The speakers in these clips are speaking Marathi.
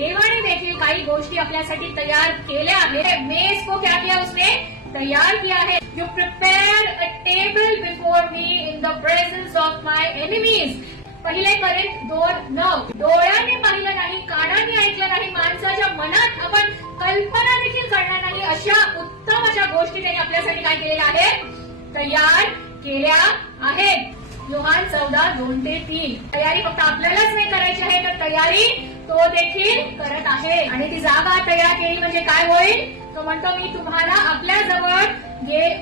देवाने देखील काही गोष्टी आपल्यासाठी तयार केल्या आहेत. मेज को क्या किया उसने? तयार किया है. You prepare a table before me in the presence of my enemies. पहिले करेक्ट 2:9. डोळ्याने पाहिलं नाही, कानाने ऐकलं नाही, माणसाच्या मनात आपण कल्पना देखील करणार नाही अशा उत्तम अशा गोष्टी त्यांनी आपल्यासाठी काय केलेल्या आहेत? तयार केल्या आहेत. योहान 14:2-3. तयारी फक्त आपल्यालाच नाही करायची आहे, तर तयारी तो देखील करत आहे. आणि ती जागा तयार केली म्हणजे काय होईल? तो म्हणतो मी तुम्हाला आपल्या जवळ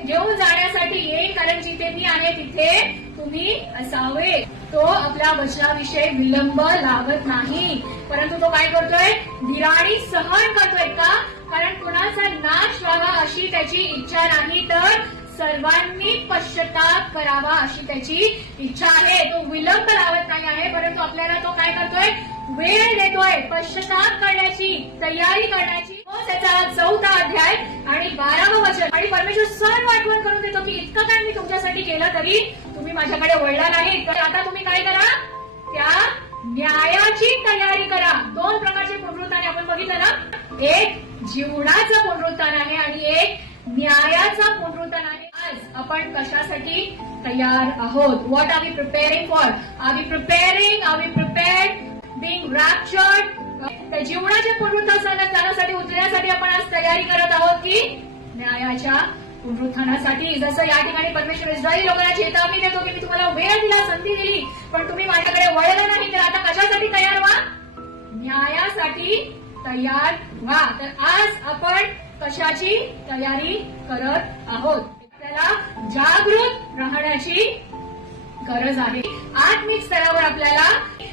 घेऊन जाण्यासाठी येईल, कारण जिथे मी आहे तिथे तुम्ही असावे. तो आपल्या वचनाविषयी विलंब लावत नाही, परंतु तो काय करतोय? धीराने सहन करतोय. का? कारण कुणाचा नाश व्हावा अशी त्याची इच्छा नाही, तर सर्वांनी पश्चाताप करावा अशी त्याची इच्छा आहे. तो विलंब लावत नाही आहे, परंतु आपल्याला तो काय करतोय? वेळ देतोय पश्चाताप करण्याची, तयारी करण्याची. त्याचा 4था अध्याय आणि 12वं वचन. आणि परमेश्वर सर्व आठवण करून देतो की इतकं काय मी तुमच्यासाठी केलं तरी तुम्ही माझ्याकडे वळला नाही, तर आता तुम्ही काय करा? त्या न्यायाची तयारी करा. 2 प्रकारचे पुनरुत्थान आपण बघितलं ना. एक जीवनाचं पुनरुत्थान आहे आणि एक न्यायाचा पुनरुत्थान आहे. आज आपण कशासाठी तयार आहोत? What are we preparing for? Are we prepared being raptured? त्या जीवनाच्या पुनरुत्थानासाठी उतरण्यासाठी आपण आज तयारी करत आहोत की न्यायाच्या पुनरुत्थानासाठी? जसं या ठिकाणी परमेश्वर इस्रायल लोकांना चेतावणी देतो की मी तुम्हाला वेळ दिला, संधी दिली, पण तुम्ही माझ्याकडे वळला नाही, तर आता कशासाठी तयार व्हा? न्यायासाठी तयार व्हा. तर आज आपण कशाची तयारी करत आहोत? आपल्याला जागृत राहण्याची गरज आहे. आत्मिक स्तरावर आपल्याला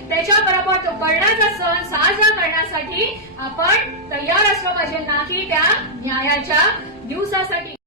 त्याच्याबरोबर तो करण्याचा सण साजरा करण्यासाठी आपण तयार असलो पाहिजे, ना की त्या न्यायाच्या दिवसासाठी.